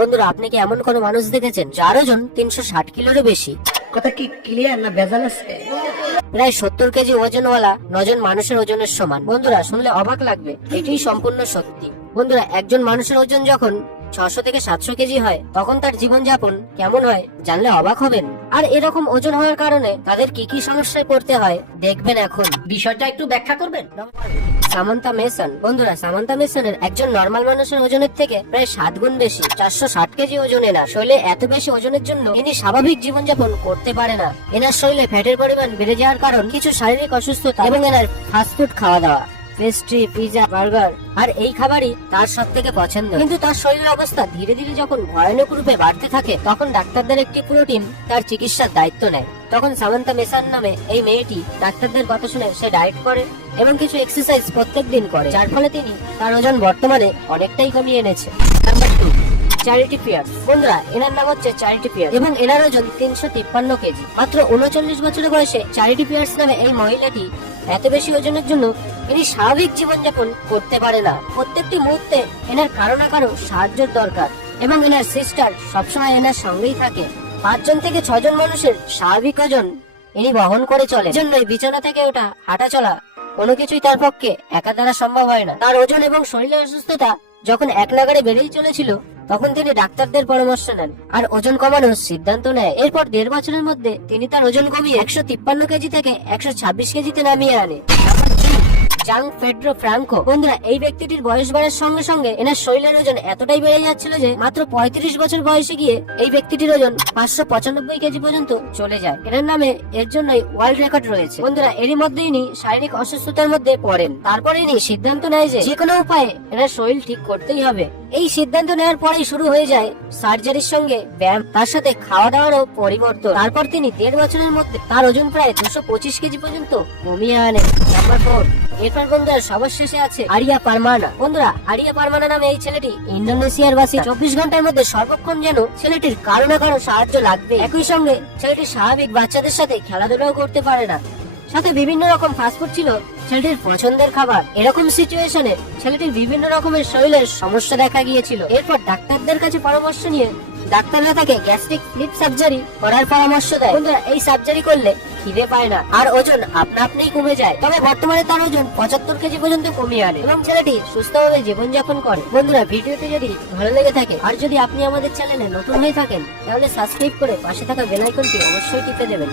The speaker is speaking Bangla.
বন্ধুরা, আপনি কি এমন কোন মানুষ দেখেছেন যার ওজন 360 কিলোরও বেশি? কথা কি ক্লিয়ার না ভেজাল আছে? প্রায় 70 কেজি ওজনওয়ালা 9 জন মানুষের ওজনের সমান। বন্ধুরা, শুনলে অবাক লাগবে, এটাই সম্পূর্ণ সত্যি। বন্ধুরা, একজন মানুষের ওজন যখন 600 থেকে 700 কেজি হয়, তখন তার জীবনযাপন কেমন হয় জানলে অবাক হবেন। আর এরকম ওজন হওয়ার কারণে তাদের কি কি সমস্যায় পড়তে হয় দেখবেন এখন। বিষয়টা একটু ব্যাখ্যা করবেন? Samantha Mason. বন্ধুরা, সামান্থা মেসনের একজন নর্মাল মানুষের ওজনের থেকে প্রায় 7 গুণ বেশি, 460 কেজি ওজন এনার। শরীরে এত বেশি ওজনের জন্য ইনি স্বাভাবিক জীবনযাপন করতে পারে না। এনার শরীরে ফ্যাটের পরিমাণ বেড়ে যাওয়ার কারণ কিছু শারীরিক অসুস্থতা এবং এনার ফাস্টফুড খাওয়া দাওয়া, পেস্ট্রি, পিজা, বার্গার আর এই খাবারই তার সব থেকে পছন্দ। কিন্তু তার শরীরের অবস্থা ধীরে ধীরে যখন ভয়ানক রূপে বাড়তে থাকে, তখন ডাক্তারদের একটি পুরো টিম তার চিকিৎসার দায়িত্ব নেয়। তখন সামান্থা মেসান নামে এই মেয়েটি ডাক্তারদের কথা শুনে সে ডায়েট করে এবং কিছু এক্সারসাইজ প্রত্যেক দিন করে, যার ফলে তিনি তার ওজন বর্তমানে অনেকটাই কমিয়ে এনেছে। Number 2, Charity Pierce. বন্ধুরা, এনার নাম হচ্ছে চ্যারিটি পিয়ার্স এবং এনার ওজন 353 কেজি। মাত্র 39 বছরের বয়সে চ্যারিটি পিয়ার্স নামে এই মহিলাটি এত বেশি ওজনের জন্য ইনি স্বাভাবিক জীবনযাপন করতে পারে না। প্রত্যেকটি মুহূর্তে এনার কারো না কারো সাহায্যের দরকার এবং এনার সিস্টার সবসময় এনার সঙ্গেই থাকে। 5 জন থেকে 6 জন মানুষের স্বাভাবিক ওজন ইনি বহন করে চলে। জন্যই বিছানা থেকে ওঠা, হাঁটা চলা কোনো কিছুই তার পক্ষে একা দ্বারা সম্ভব হয় না। তার ওজন এবং শরীরের অসুস্থতা যখন এক নাগাড়ে বেড়েই চলেছিল, তখন তিনি ডাক্তারদের পরামর্শ নেন আর ওজন কমানোর সিদ্ধান্ত নেয়। এরপর 1.5 বছরের মধ্যে তিনি তার ওজন কমিয়ে 153 কেজি থেকে 126 কেজিতে নামিয়ে আনে। জাং পেড্রো ফ্রাঙ্কো। বন্ধুরা, এই ব্যক্তিটির বয়স বাড়ার সঙ্গে সঙ্গে এনার শরীরের ওজন এতটাই বেড়ে যাচ্ছিল যে মাত্র 35 বছর বয়সে গিয়ে এই ব্যক্তিটির ওজন 595 কেজি পর্যন্ত চলে যায়। এনার নামে এর জন্যই ওয়ার্ল্ড রেকর্ড রয়েছে। বন্ধুরা, এরই মধ্যে ইনি শারীরিক অসুস্থতার মধ্যে পড়েন। তারপরে ইনি সিদ্ধান্ত নেয় যে কোনো উপায়ে এনার শরীর ঠিক করতেই হবে। এই সিদ্ধান্ত নেওয়ার পরেই শুরু হয়ে যায় সার্জারির সঙ্গে ব্যায়াম, তার সাথে খাওয়া দাওয়ারও পরিবর্তন। তারপর তিনি 1.5 বছরের মধ্যে তার ওজন প্রায় 225 কেজি পর্যন্ত কমিয়ে আনেন। নাম্বার 4, এরপর বন্ধুরা সবার শেষে আছে আরিয়া পারমানা। বন্ধুরা, আরিয়া পারমানা নামে এই ছেলেটি ইন্দোনেশিয়ার বাসী। 24 ঘন্টার মধ্যে সর্বক্ষণ যেন ছেলেটির কারো না কারো সাহায্য লাগবে। একই সঙ্গে ছেলেটি স্বাভাবিক বাচ্চাদের সাথে খেলাধুলাও করতে পারে না, সাথে বিভিন্ন রকম ফাস্টফুড ছিল ছেলেটির পছন্দের খাবার। এরকম সিচুয়েশনে ছেলেটির বিভিন্ন রকমের শরীরের সমস্যা দেখা গিয়েছিল। এরপর ডাক্তারদের কাছে পরামর্শ নিয়ে ডাক্তাররা তাকে গ্যাস্ট্রিক স্লিপ সার্জারি করার পরামর্শ দেয়। বন্ধুরা, এই সার্জারি করলে খিদে পায় না আর ওজন আপনা আপনিই কমে যায়। তবে বর্তমানে তার ওজন 75 কেজি পর্যন্ত কমিয়ে আনে এবং ছেলেটি সুস্থভাবে জীবনযাপন করে। বন্ধুরা, ভিডিওটি যদি ভালো লেগে থাকে আর যদি আপনি আমাদের চ্যানেলে নতুন হয়ে থাকেন, তাহলে সাবস্ক্রাইব করে পাশে থাকা বেল আইকনটি অবশ্যই টিপে দেবেন।